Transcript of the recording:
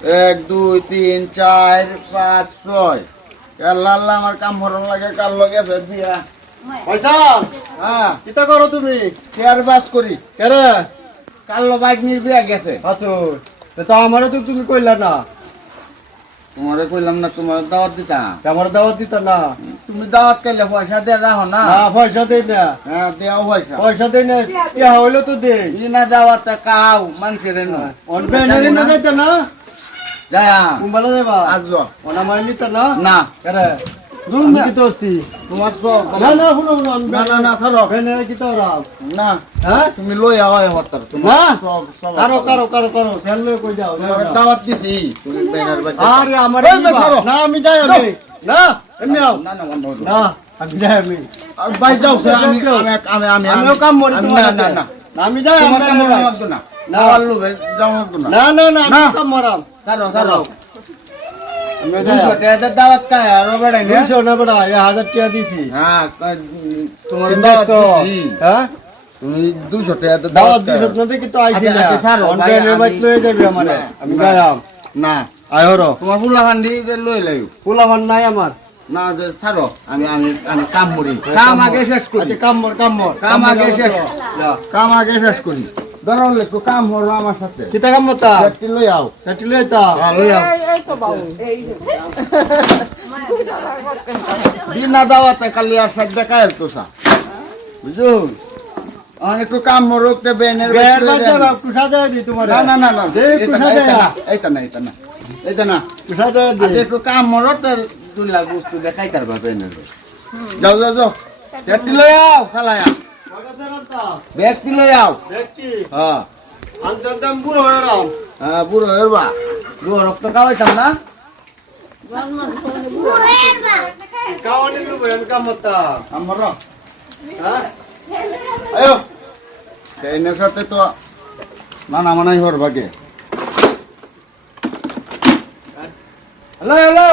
1 2 3 4 5 6 আল্লাহ আল্লাহ আমার কাম হরণ লাগে কার লগে বিয়া পয়সা হ্যাঁ কিতা করো তুমি? শেয়ার বাস করি কেরে কাল্লো বাইকনির বিয়া গেছে আছো তো আমারও তো তুমি কইলা না, তোমারে কইলাম না তোমার দাওয়াত দিতাম আমার দাওয়াত দিত না। তুমি দাওয়াত করলে পয়সা দিয়ে রাখো না না পয়সা দেই না, হ্যাঁ দেও পয়সা পয়সা দেই না, ইয়া হইলো তো দেই। বিনা দাওয়াতে কাও মানুষের অনলাইনে না যাইতা না, যায়া কুম্বালা যাইবা আসলো ওনা মাইলি তো না। না কেরে দুন আমি না কি দোস্তি? তোমার সব না না শুনো শুনো আমি না না না ধরো ভেনে কি তো রাম না হ্যাঁ তুমি লই আওয়াই হতার না তোমার সব সব কারো কারো কারো কারো ফেল লই কই যাও যাও, তোমারে যাও। দাওয়াত দিছি তুমি বেনার বাচ্চা আরে আমার এই যে ধরো। না আমি যাই আমি না এমনি আও না না বন্ধ হলো। না আমি যাই আমি আর বাই যাও আমি আমি আমি আমিও কাম মরি আমি- তোমার না কাছে। না না না আমি যাই তোমার আমার কাম কাম লাগতো না না। আমার লোভে যাও লাগতো না না না না না। আমি কাম মরাম ধরো ধরো আমি যাই 200 টাকা দাওয়াত কায় আর বেড়াই না 200 না বড়া 1000 টাকা দিছি হ্যাঁ তোমার তুমি দাওয়াত দেখছো? দিছি হ্যাঁ তুমি 200 টাকা দাওয়াত দাওয়াত দিছ না দেখি তো আইছি আচ্ছা, না আচ্ছা, ছাড়ো, ভাই, অনলাইনে আমি- বাইক লয়ে যাবি আমারে না, আমি না। যাইম না আয়রো তোমার ফুলা ফান্ডি লই লাইও ফুলাবান নাই আমার না যে ছাড়ো আমি আমি আমি কাম করি কাম আগে শেষ করি আচ্ছা কাম মর কাম আগে শেষ যা কাম আগে শেষ করি ধরো একটু কাম হলো আমার সাথে কিতা কাম মতা একটি লই আও চাচি লই তা হ্যাঁ, লই আও এই তো বাবু বিনা দাওয়াতে কালি আর সাথে দেখা তো সা বুঝছো আর একটু কাম রোকতে বেনের বের বাজে একটু সাজায় দি তোমারে না না না না দে একটু এটা না, সাজায় এটা না এটা না এটা না এটা না একটু সাজায় আচ্ছা দি একটু কাম মরতে 2 লাখ বস্তু দেখাই তার ভাবে না যাও যাও যাও একটি লই আও খালায়া ব্যক্তি লই আও দেখি হ্যাঁ আন্দাম বুড়ো হয়ে রাম হ্যাঁ বুড়ো হইবা বুড়ো রক্ত খাওয়াইতাম না কাওয়ানি লুবে আমি কাম মতা আমার হ্যাঁ আয়ো ট্রেনের সাথে তো নানা মানাই হর ভাগে হ্যালো হ্যালো